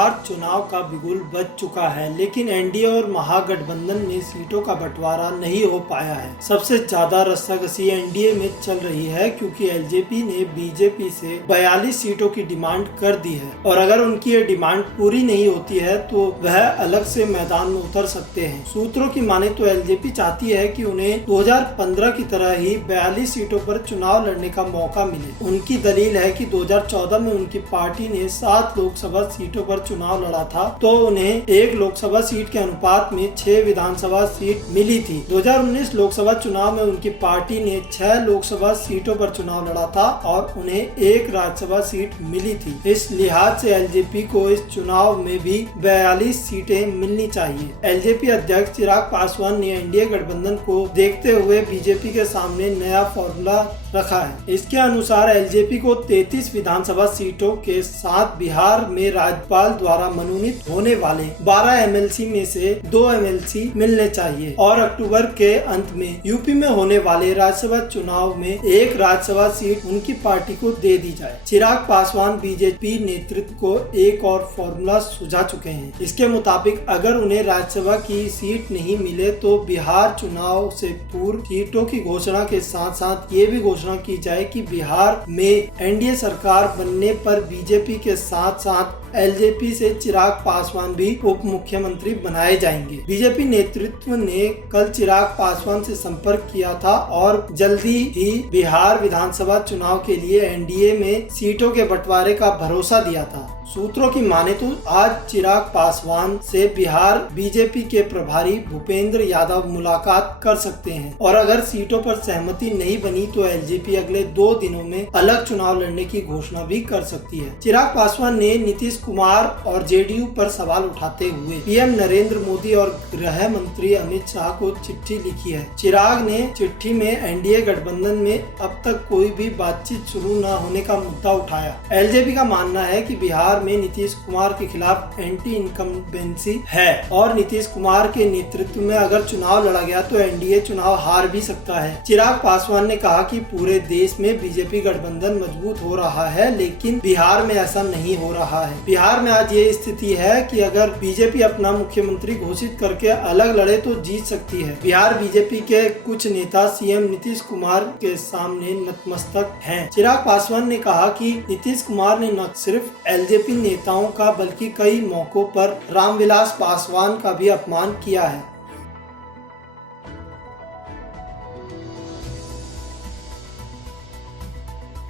बिहार चुनाव का बिगुल बज चुका है, लेकिन एनडीए और महागठबंधन में सीटों का बंटवारा नहीं हो पाया है। सबसे ज्यादा रस्साकसी एनडीए में चल रही है क्योंकि एलजेपी ने बीजेपी से 42 सीटों की डिमांड कर दी है और अगर उनकी ये डिमांड पूरी नहीं होती है तो वह अलग से मैदान में उतर सकते हैं। सूत्रों की माने तो एलजेपी चाहती है कि उन्हें 2015 की तरह ही 42 सीटों पर चुनाव लड़ने का मौका मिले। उनकी दलील है कि 2014 में उनकी पार्टी ने 7 लोकसभा सीटों पर चुनाव लड़ा था तो उन्हें 1 लोकसभा सीट के अनुपात में 6 विधानसभा सीट मिली थी। 2019 लोकसभा चुनाव में उनकी पार्टी ने 6 लोकसभा सीटों पर चुनाव लड़ा था और उन्हें 1 राज्यसभा सीट मिली थी। इस लिहाज से एलजेपी को इस चुनाव में भी 42 सीटें मिलनी चाहिए। एलजेपी अध्यक्ष चिराग पासवान ने एनडीए गठबंधन को देखते हुए बीजेपी के सामने नया फॉर्मूला रखा है। इसके अनुसार एलजेपी को 33 विधानसभा सीटों के साथ बिहार में राज्यपाल द्वारा मनोनीत होने वाले 12 एमएलसी में से 2 एमएलसी मिलने चाहिए और अक्टूबर के अंत में यूपी में होने वाले राज्यसभा चुनाव में 1 राज्यसभा सीट उनकी पार्टी को दे दी जाए। चिराग पासवान बीजेपी नेतृत्व को एक और फॉर्मूला सुझा चुके हैं। इसके मुताबिक अगर उन्हें राज्यसभा की सीट नहीं मिले तो बिहार चुनाव से पूर्व सीटों की घोषणा के साथ साथ ये भी घोषणा की जाए कि बिहार में एनडीए सरकार बनने पर बीजेपी के साथ साथ एलजेपी से चिराग पासवान भी उप मुख्यमंत्री बनाए जाएंगे। बीजेपी नेतृत्व ने कल चिराग पासवान से संपर्क किया था और जल्दी ही बिहार विधानसभा चुनाव के लिए एनडीए में सीटों के बंटवारे का भरोसा दिया था। सूत्रों की माने तो आज चिराग पासवान से बिहार बीजेपी के प्रभारी भूपेंद्र यादव मुलाकात कर सकते हैं और अगर सीटों पर सहमति नहीं बनी तो एलजेपी अगले 2 दिनों में अलग चुनाव लड़ने की घोषणा भी कर सकती है। चिराग पासवान ने नीतीश कुमार और जेडीयू पर सवाल उठाते हुए पीएम नरेंद्र मोदी और गृह मंत्री अमित शाह को चिट्ठी लिखी है। चिराग ने चिट्ठी में एनडीए गठबंधन में अब तक कोई भी बातचीत शुरू न होने का मुद्दा उठाया। एलजेपी का मानना है कि बिहार में नीतीश कुमार के खिलाफ एंटी इनकम्बेंसी है और नीतीश कुमार के नेतृत्व में अगर चुनाव लड़ा गया तो एनडीए चुनाव हार भी सकता है। चिराग पासवान ने कहा कि पूरे देश में बीजेपी गठबंधन मजबूत हो रहा है लेकिन बिहार में ऐसा नहीं हो रहा है। बिहार में आज ये स्थिति है कि अगर बीजेपी अपना मुख्यमंत्री घोषित करके अलग लड़े तो जीत सकती है। बिहार बीजेपी के कुछ नेता सीएम नीतीश कुमार के सामने नतमस्तक हैं। चिराग पासवान ने कहा कि नीतीश कुमार ने न सिर्फ एलजेपी नेताओं का बल्कि कई मौकों पर रामविलास पासवान का भी अपमान किया है।